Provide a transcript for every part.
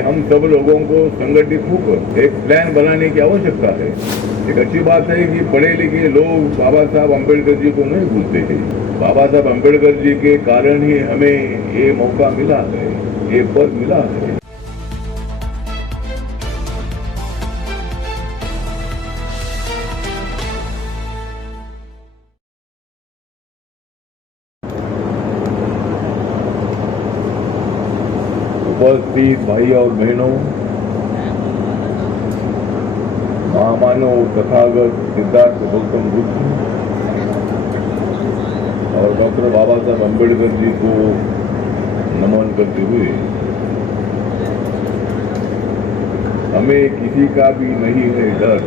हम सब लोगों को संगठित होकर एक प्लान बनाने की आवश्यकता है। एक अच्छी बात है कि पढ़े लिखे लोग बाबा साहब अम्बेडकर जी को नहीं भूलते हैं। बाबा साहब अम्बेडकर जी के कारण ही हमें ये मौका मिला है, ये पद मिला है। उपस्थित भाई और बहनों, महामानव तथागत सिद्धार्थ गौतम बुद्ध और डॉक्टर बाबा साहब अम्बेडकर जी को नमन करते हुए हमें किसी का भी नहीं है डर,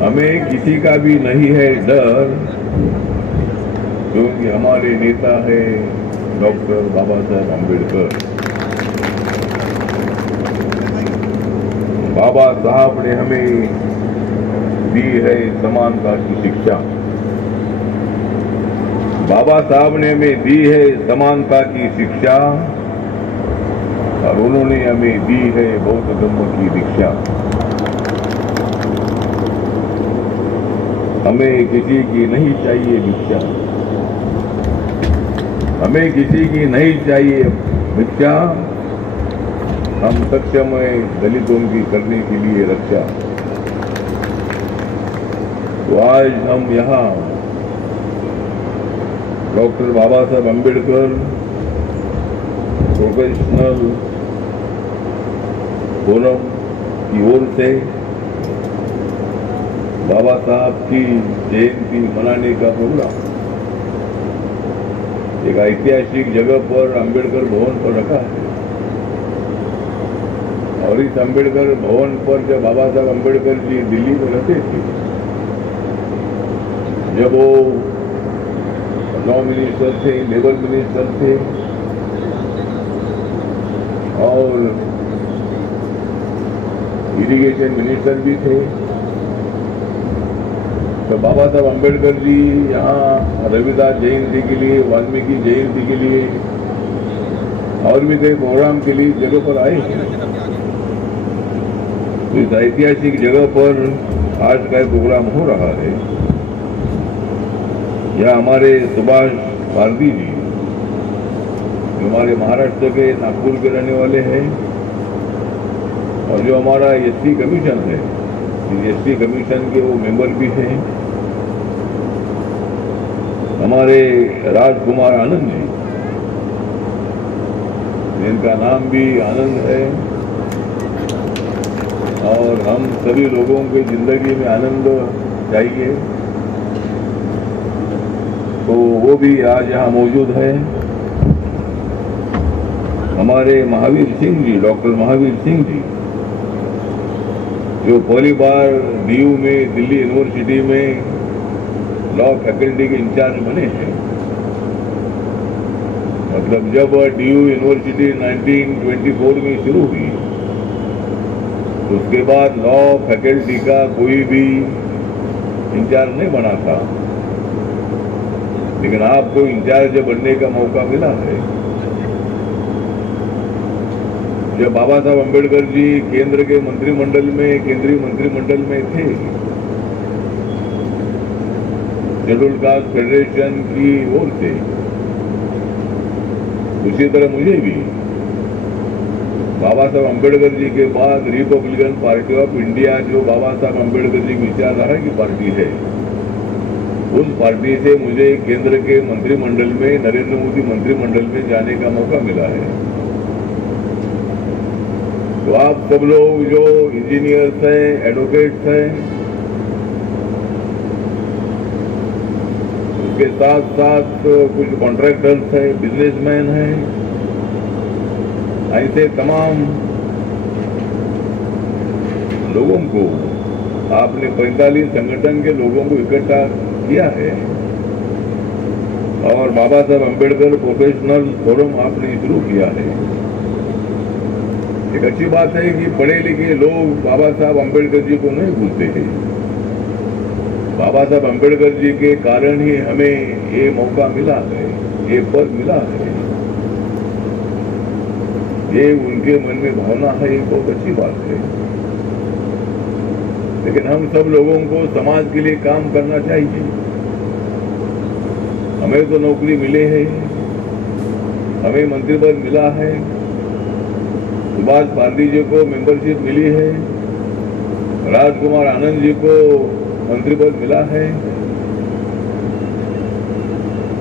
हमें किसी का भी नहीं है डर, क्योंकि हमारे नेता है डॉक्टर बाबा साहब अम्बेडकर। बाबा साहब ने हमें दी है समानता की शिक्षा। बाबा साहब ने हमें दी है समानता की शिक्षा और उन्होंने हमें दी है बौद्ध धर्म की दीक्षा। हमें किसी की नहीं चाहिए भिक्षा, हमें किसी की नहीं चाहिए भिक्षा, हम सक्षम हैं दलितों की करने के लिए रक्षा। तो आज हम यहाँ डॉक्टर बाबा साहब अम्बेडकर प्रोफेशनल फोरम की ओर से बाबा साहब की जयंती मनाने का प्रोग्राम एक ऐतिहासिक जगह पर अम्बेडकर भवन पर रखा है। और इस अम्बेडकर भवन पर जब बाबा साहब अम्बेडकर जी दिल्ली में रहते थे, जब वो लॉ मिनिस्टर थे, लेबर मिनिस्टर थे और इरिगेशन मिनिस्टर भी थे, तो बाबा साहब अम्बेडकर जी यहाँ रविदास जयंती के लिए, वाल्मीकि जयंती के लिए और भी कई प्रोग्राम के लिए जगह पर आए हैं। तो इस ऐतिहासिक जगह पर आज का प्रोग्राम हो रहा है। यह हमारे सुभाष भारती जी, जो हमारे महाराष्ट्र के नागपुर के रहने वाले हैं और जो हमारा एसटी कमीशन है, एसटी कमीशन के वो मेंबर भी हैं, हमारे राजकुमार आनंद जी, जिनका नाम भी आनंद है और हम सभी लोगों के जिंदगी में आनंद चाहिए, तो वो भी आज यहाँ मौजूद है। हमारे महावीर सिंह जी, डॉक्टर महावीर सिंह जी, जो पहली बार डीयू में, दिल्ली यूनिवर्सिटी में लॉ फैकल्टी के इंचार्ज बने हैं। मतलब जब डीयू यूनिवर्सिटी 1924 में शुरू हुई, तो उसके बाद लॉ फैकल्टी का कोई भी इंचार्ज नहीं बना था, लेकिन आपको इंचार्ज बनने का मौका मिला है। जब बाबा साहब अम्बेडकर जी केंद्र के मंत्रिमंडल में, केंद्रीय मंत्रिमंडल में थे, शेड्यूल्ड कास्ट फेडरेशन की ओर से, उसी तरह मुझे भी बाबा साहब अम्बेडकर जी के बाद रिपब्लिकन पार्टी ऑफ इंडिया, जो बाबा साहब अम्बेडकर जी की विचारधारा की पार्टी है, उस पार्टी से मुझे केंद्र के मंत्रिमंडल में, नरेंद्र मोदी मंत्रिमंडल में जाने का मौका मिला है। तो आप सब लोग जो इंजीनियर्स हैं, एडवोकेट्स हैं, उसके साथ साथ कुछ कॉन्ट्रैक्टर्स हैं, बिजनेसमैन हैं, ऐसे तमाम लोगों को आपने 45 संगठन के लोगों को इकट्ठा किया है और बाबा साहब अम्बेडकर प्रोफेशनल फोरम आपने शुरू किया है। एक अच्छी बात है कि पढ़े लिखे लोग बाबा साहब अम्बेडकर जी को नहीं भूलते हैं। बाबा साहब अम्बेडकर जी के कारण ही हमें ये मौका मिला है, ये पद मिला है। ये उनके मन में भावना है, ये बहुत अच्छी बात है। लेकिन हम सब लोगों को समाज के लिए काम करना चाहिए। हमें तो नौकरी मिले है, हमें मंत्री पद मिला है, सुभाष पारदी जी को मेंबरशिप मिली है, राजकुमार आनंद जी को मंत्री पद मिला है,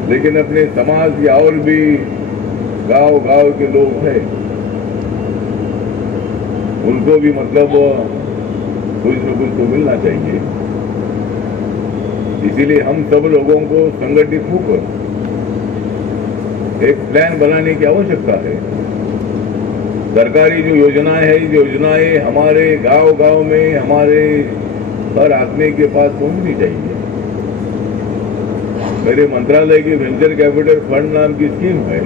लेकिन अपने समाज के और भी गांव-गांव के लोग हैं, उनको भी मतलब कुछ न कुछ तो मिलना चाहिए। इसीलिए हम सब लोगों को संगठित होकर एक प्लान बनाने की आवश्यकता है। सरकारी जो योजनाएं हैं, ये योजनाएं हमारे गांव-गांव में, हमारे हर आदमी के पास पहुंचनी चाहिए। मेरे मंत्रालय की वेंचर कैपिटल फंड नाम की स्कीम है,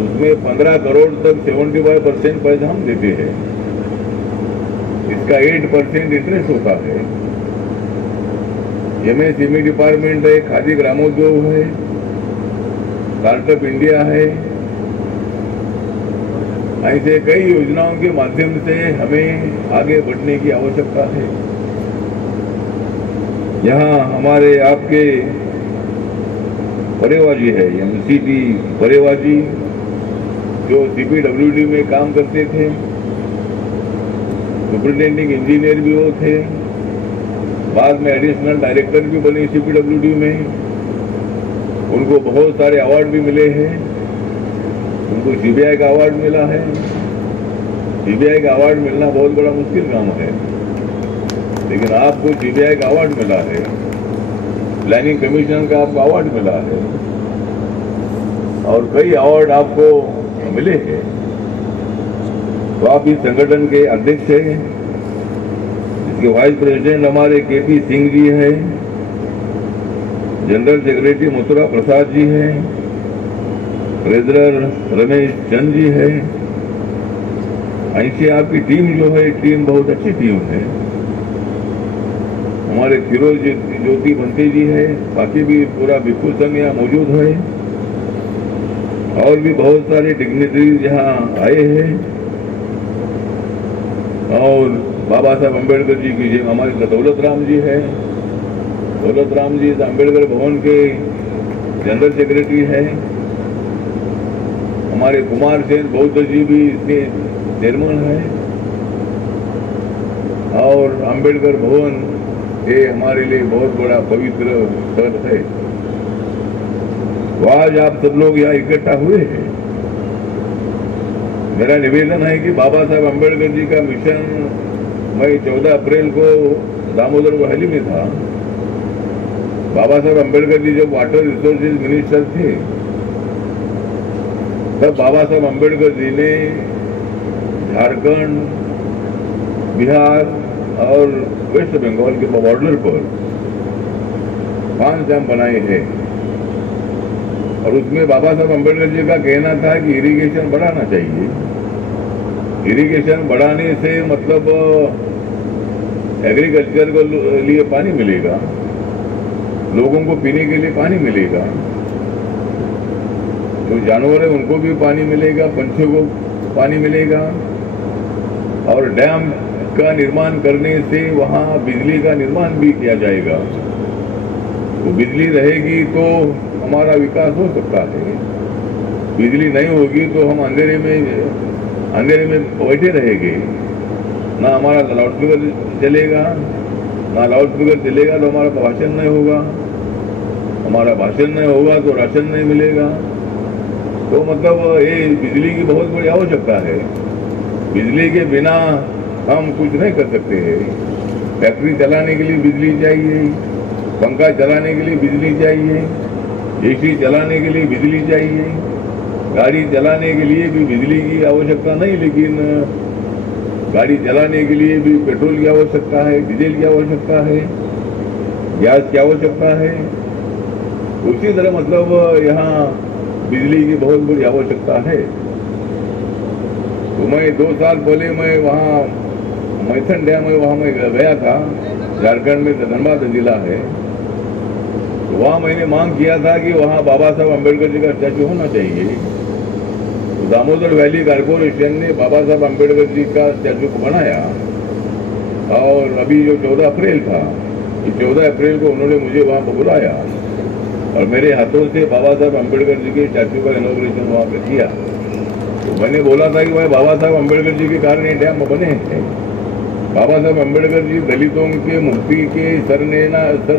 उसमें 15 करोड़ तक 75% पैसा हम देते हैं। इसका 8% इंटरेस्ट होता है। MSME डिपार्टमेंट है, खादी ग्रामोद्योग है, स्टार्टअप इंडिया है, ऐसे कई योजनाओं के माध्यम से हमें आगे बढ़ने की आवश्यकता है। यहाँ हमारे आपके परेवा जी है, MCP परेवा जी, जो CPWD में काम करते थे, सुपरिटेंडिंग इंजीनियर भी वो थे, बाद में एडिशनल डायरेक्टर भी बने CPWD में। उनको बहुत सारे अवार्ड भी मिले हैं। उनको CBI का अवार्ड मिला है। CBI का अवार्ड मिलना बहुत बड़ा मुश्किल काम है, लेकिन आपको CBI का अवार्ड मिला है, प्लानिंग कमीशन का आपको अवार्ड मिला है, और कई अवार्ड आपको मिले हैं। तो आप इस संगठन के अध्यक्ष हैं। इसके वाइस प्रेसिडेंट हमारे KP सिंह जी हैं, जनरल सेक्रेटरी मथुरा प्रसाद जी हैं, ट्रेजरर रमेश चंद जी है। ऐसी आपकी टीम जो है, टीम बहुत अच्छी टीम है। हमारे फिरोज ज्योति बंते जी है, बाकी भी पूरा भिक्खु संघ यहाँ मौजूद है, और भी बहुत सारे डिग्नेटरीज यहाँ आए हैं। और बाबा साहब अम्बेडकर जी की जो हमारे दौलत राम जी है, दौलत राम जी अम्बेडकर भवन के जनरल सेक्रेटरी है। हमारे कुमार सेन बौद्ध जी भी इसके चेयरमैन है। और अम्बेडकर भवन ये हमारे लिए बहुत बड़ा पवित्र स्थल है। तो आज आप सब लोग यहाँ इकट्ठा हुए हैं। मेरा निवेदन है कि बाबा साहब अम्बेडकर जी का मिशन, मैं 14 अप्रैल को दामोदर वैली में था। बाबा साहब अम्बेडकर जी जब वाटर रिसोर्सेज मिनिस्टर थे, तब बाबा साहब अम्बेडकर जी ने झारखंड, बिहार और वेस्ट बंगाल के बॉर्डर पर 5 डैम बनाए हैं। और उसमें बाबा साहब अम्बेडकर जी का कहना था कि इरिगेशन बढ़ाना चाहिए। इरिगेशन बढ़ाने से मतलब एग्रीकल्चर के लिए पानी मिलेगा, लोगों को पीने के लिए पानी मिलेगा, जो जानवर है उनको भी पानी मिलेगा, पंछियों को पानी मिलेगा। और डैम का निर्माण करने से वहाँ बिजली का निर्माण भी किया जाएगा। तो बिजली रहेगी तो हमारा विकास हो सकता है। बिजली नहीं होगी तो हम अंधेरे में बैठे रहेंगे। ना हमारा लाउडस्पीकर चलेगा, ना लाउडस्पीकर चलेगा तो हमारा भाषण नहीं होगा, हमारा भाषण नहीं होगा तो राशन नहीं मिलेगा। तो मतलब ये बिजली की बहुत बड़ी आवश्यकता है। बिजली के बिना हम कुछ नहीं कर सकते हैं। फैक्ट्री चलाने के लिए बिजली चाहिए, पंखा चलाने के लिए बिजली चाहिए, AC चलाने के लिए बिजली चाहिए, गाड़ी चलाने के लिए भी बिजली की आवश्यकता नहीं, लेकिन गाड़ी चलाने के लिए भी पेट्रोल की आवश्यकता है, डीजल की आवश्यकता है, गैस की आवश्यकता है। उसी तरह मतलब यहाँ बिजली की बहुत बड़ी आवश्यकता है। तो मैं 2 साल पहले मैं वहाँ मैथन डैम है, वहाँ मैं गया था। झारखंड में धनबाद जिला है। तो वहाँ मैंने मांग किया था कि वहाँ बाबा साहब अम्बेडकर जी का स्टैचू होना चाहिए। तो दामोदर वैली कारपोरेशन ने बाबा साहब अम्बेडकर जी का स्टैचू को बनाया और अभी जो 14 अप्रैल था, 14 अप्रैल को उन्होंने मुझे वहाँ पर बुलाया और मेरे हाथों से बाबा साहब अम्बेडकर जी के स्टैचू का इनॉग्रेशन वहाँ पे किया। तो मैंने बोला था कि भाई बाबा साहब अम्बेडकर जी के कारण ये डैम बने हैं। बाबा साहब अम्बेडकर जी दलितों के मुक्ति के सर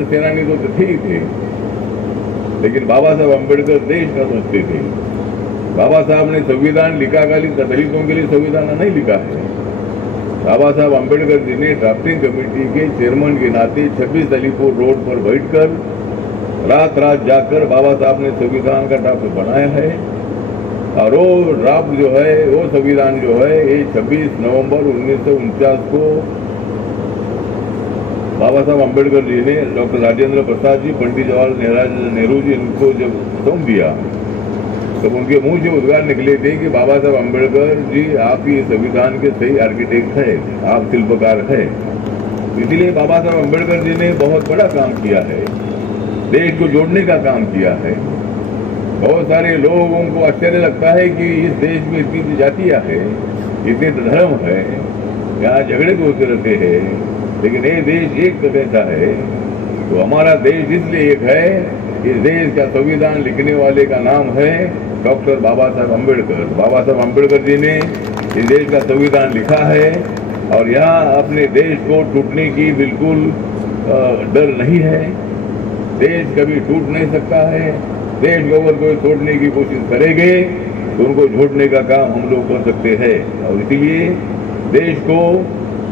सेनानी तो थे ही थे, लेकिन बाबा साहब अम्बेडकर देश का सोचते थे। बाबा साहब ने संविधान लिखा खाली दलितों के लिए संविधान नहीं लिखा है। बाबा साहब अम्बेडकर जी ने ड्राफ्टिंग कमेटी के चेयरमैन के नाते 26 अलीपुर रोड पर बैठकर रात रात जाकर बाबा साहब ने संविधान का ड्राफ्ट बनाया है और वो ड्राफ्ट जो है, वो संविधान जो है, ये 26 नवंबर 1949 को बाबा साहब अम्बेडकर जी ने डॉक्टर राजेंद्र प्रसाद जी, पंडित जवाहरलाल नेहरू जी इनको जब सौंप दिया तब उनके मुंह से उद्गार निकले थे कि बाबा साहब अम्बेडकर जी आप ही संविधान के सही आर्किटेक्ट है, आप शिल्पकार है। इसलिए बाबा साहब अम्बेडकर जी ने बहुत बड़ा काम किया है, देश को जोड़ने का काम किया है। बहुत सारे लोगों को आश्चर्य लगता है कि इस देश में इतनी जातियां है, इतने धर्म है, यहाँ झगड़े भी होते रहते हैं, लेकिन ये देश एक कैसा है। तो हमारा देश इसलिए एक है, इस देश का संविधान लिखने वाले का नाम है डॉक्टर बाबा साहब अम्बेडकर। बाबा साहब अम्बेडकर जी ने इस देश का संविधान लिखा है और यहाँ अपने देश को टूटने की बिल्कुल डर नहीं है। देश कभी टूट नहीं सकता है। देश को अगर कोई तोड़ने की कोशिश करेंगे तो उनको जोड़ने का काम हम लोग कर सकते हैं और इसीलिए देश को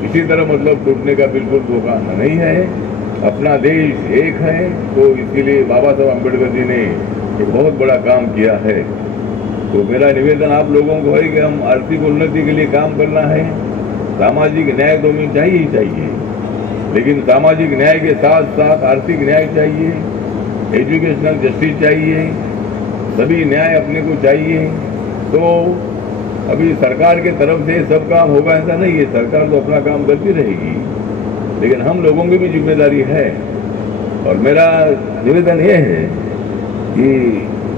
इसी तरह मतलब टूटने का बिल्कुल धोखा नहीं है। अपना देश एक है, तो इसीलिए बाबा साहब अम्बेडकर जी ने एक बहुत बड़ा काम किया है। तो मेरा निवेदन आप लोगों को है कि हम आर्थिक उन्नति के लिए काम करना है। सामाजिक न्याय तो हमें चाहिए ही चाहिए, लेकिन सामाजिक न्याय के साथ साथ आर्थिक न्याय चाहिए, एजुकेशनल जस्टिस चाहिए, सभी न्याय अपने को चाहिए। तो अभी सरकार के तरफ से सब काम होगा ऐसा नहीं है, सरकार तो अपना काम करती रहेगी, लेकिन हम लोगों की भी जिम्मेदारी है। और मेरा निवेदन ये है कि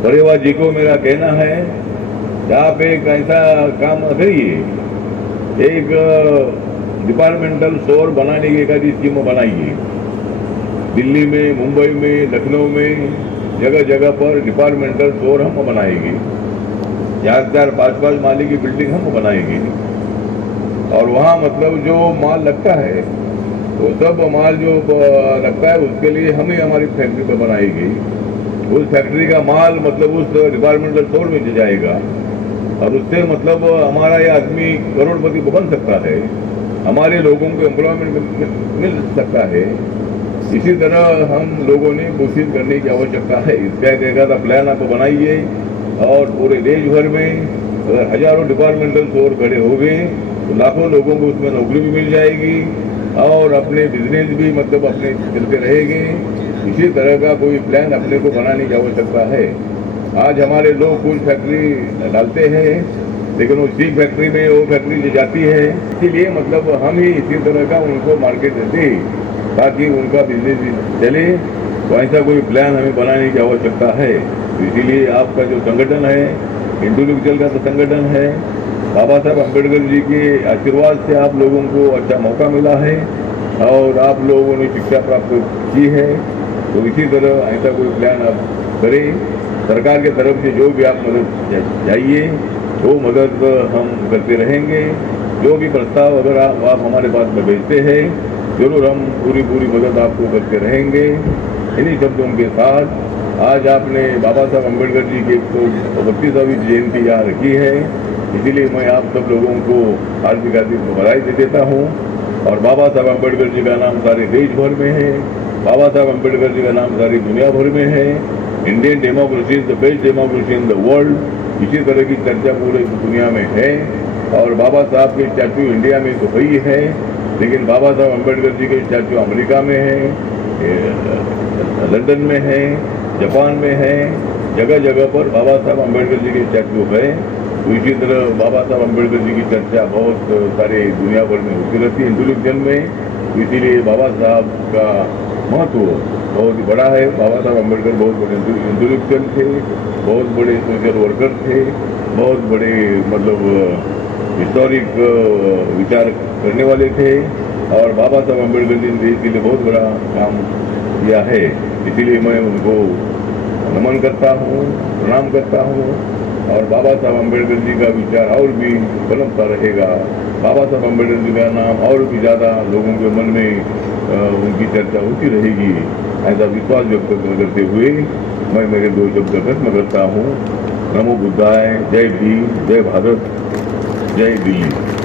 परेवा जी को मेरा कहना है कि आप एक ऐसा काम करिए, एक डिपार्टमेंटल स्टोर बनाने की एक स्कीम बनाइए। दिल्ली में, मुंबई में, लखनऊ में जगह जगह पर डिपार्टमेंटल स्टोर हम बनाएंगे। 4-5 माले की बिल्डिंग हम बनाएंगे और वहाँ मतलब जो माल लगता है तो सब माल जो लगता है उसके लिए हम ही हमारी फैक्ट्री पर बनाएगी। उस फैक्ट्री का माल मतलब उस डिपार्टमेंटल स्टोर में जाएगा और उससे मतलब हमारा ये आदमी करोड़पति बन सकता है, हमारे लोगों को एम्प्लॉयमेंट मिल सकता है। इसी तरह हम लोगों ने कोशिश करने की आवश्यकता है। इसका एक आधा प्लान आप बनाइए और पूरे देश भर में अगर हजारों डिपार्टमेंटल स्टोर खड़े हो गए तो लाखों लोगों को उसमें नौकरी भी मिल जाएगी और अपने बिजनेस भी मतलब अपने चलते रहेंगे। इसी तरह का कोई प्लान अपने को बनाने की आवश्यकता है। आज हमारे लोग कुछ फैक्ट्री डालते हैं, लेकिन वो सीख फैक्ट्री में वो फैक्ट्री जाती है, इसीलिए मतलब हम ही इसी तरह का उनको मार्केट देते ताकि उनका बिजनेस भी चले। तो ऐसा कोई प्लान हमें बनाने की आवश्यकता है। तो इसीलिए आपका जो संगठन है, इंडिविजुअल का तो संगठन है, बाबा साहब अम्बेडकर जी के आशीर्वाद से आप लोगों को अच्छा मौका मिला है और आप लोगों ने शिक्षा प्राप्त की है। तो इसी तरह ऐसा कोई प्लान आप करें। सरकार की तरफ से जो भी आप मदद चाहिए वो मदद हम करते रहेंगे। जो भी प्रस्ताव अगर आप हमारे पास में भेजते हैं जरूर हम पूरी मदद आपको करते रहेंगे। इन्हीं शब्दों के साथ आज आपने बाबा साहब अम्बेडकर जी की 132वीं जयंती यहाँ रखी है, इसीलिए मैं आप सब लोगों को हार्दिक बधाई दे देता हूँ। और बाबा साहब अम्बेडकर जी का नाम सारे देश भर में है, बाबा साहब अम्बेडकर जी का नाम सारी दुनिया भर में है। Indian democracy is the best democracy in the world, इसी तरह की चर्चा पूरे दुनिया में है। और बाबा साहब के स्टैचू इंडिया में तो वही है, लेकिन बाबा साहब अम्बेडकर जी के स्टैचू अमेरिका में है, लंदन में है, जापान में है, जगह जगह पर बाबा साहब अम्बेडकर जी के स्टैचू है। तो इसी तरह बाबा साहब अम्बेडकर जी की चर्चा बहुत सारे दुनिया भर में होती रहती है हिंदुस्तान में। इसीलिए बाबा साहब का महत्व बहुत ही बड़ा है। बाबा साहब अम्बेडकर बहुत बड़े इंटेलेक्चुअल थे, बहुत बड़े सोशल वर्कर थे, बहुत बड़े मतलब हिस्टोरिक विचार करने वाले थे, और बाबा साहब अम्बेडकर जी ने देश के लिए बहुत बड़ा काम किया है। इसीलिए मैं उनको नमन करता हूँ, प्रणाम करता हूँ, और बाबा साहब अम्बेडकर जी का विचार और भी पनपता रहेगा। बाबा साहब अम्बेडकर जी का नाम और भी ज़्यादा लोगों के मन में उनकी चर्चा होती रहेगी, ऐसा विश्वास व्यक्त करते हुए मैं मेरे 2 शब्द खत्म करता हूँ। नमो बुद्धाय, जय भीम, जय भारत, जय दिल्ली।